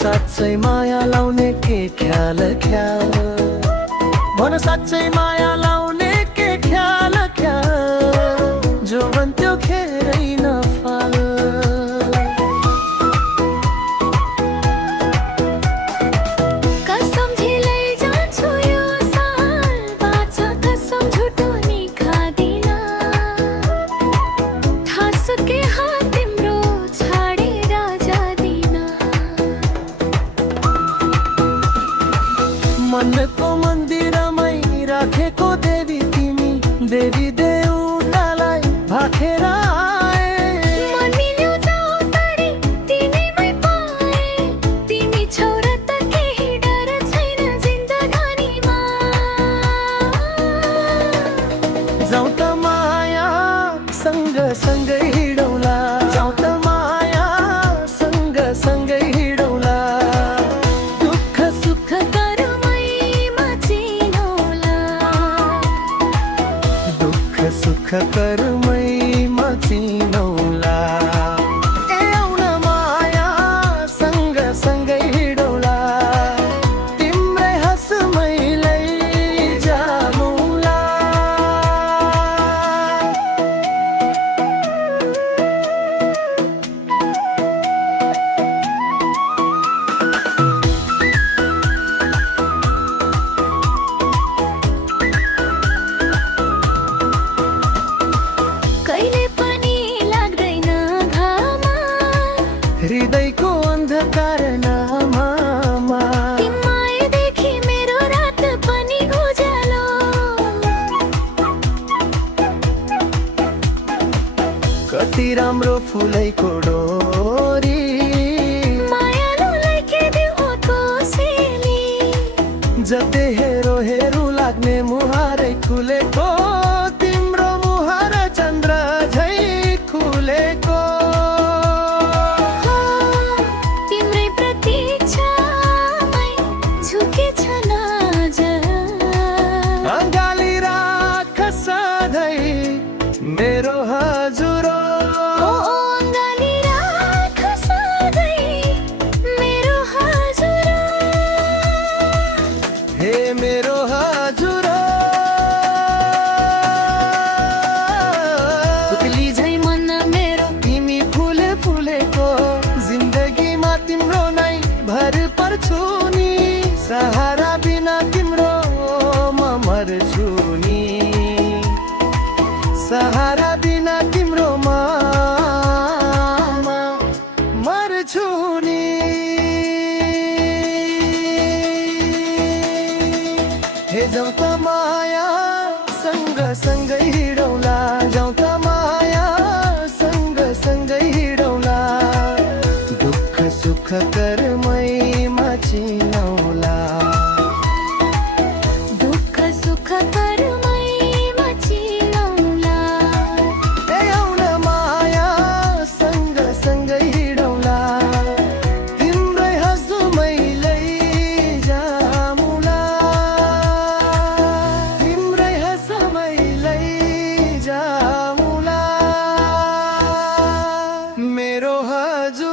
साँच्चै माया लाउने के ख्याल ख्याल, भन साँच्चै माया लाउने के ख्याल ख्याल, जो भन्थ्यो खेरै नफाल। कसम झिलै जान्छु यो साल, बाँच कसम झुटो नि खादिन, ठासुके हात तिम्रो छाडेर जादिन। मनको मन्दिरमै राखेको देवी तिमी, देवी देउतालाई भाखेर आए। मन मिल्यो जाऊ तरी तिमीमै पाए, तिमी छौ र त केही डर छैन जिन्दगानीमा। जाउँ त माया सँग सँगै हिँडौँला, जाउँ त माया सँग सँगै हिँडौँला, दुःख सुख कर्मैमा चिनौला, दुःख सुख कर्मैमा चिनौला। ए आउन माया सँग सँगै हिँडौँला, तिम्रै हँसमैलै जामौला। कहिले पनि लाग्दैन घामा, हृदयको अन्धकार नाममा, तिमीदेखि मेरो रात पनि उज्यालो। कति राम्रो फुलैको डोरी, मायालुलाई के दिउ कोसेली, जति हेरो हेरौँ लाग्ने मुहारै खुलेको, तिम्रो मुहार चन्द्र झै खुलेको। तिम्रै प्रतीक्षामै झुकेछ नजर, अँगाली राख सधैँ मेरो हजुर। ओ अङ्गाली राख सधैँ मेरो हजुर। हे मेरो हजुर, पुतली झै मन मेरो तिमी फुले फुलेको, जिन्दगीमा तिम्रो नै भर पर्छु नि, सहारा बिना तिम्रो म मर्छु नि, सहारा बिना तिम्रो म मर्छु नि। हे जाउँ त माया सँग सँगै हिँडौँला, जाउँ त माया सँग सँगै हिँडौँला, दुःख सुख कर्मैमा चिनौला, दुःख सुख कर्मैमा चिनौला, ए आउन माया सँग सँगै हिँडौँला, तिम्रै हँसमैलै जामौला, तिम्रै हँसमैलै जामौला, मेरो हजुर।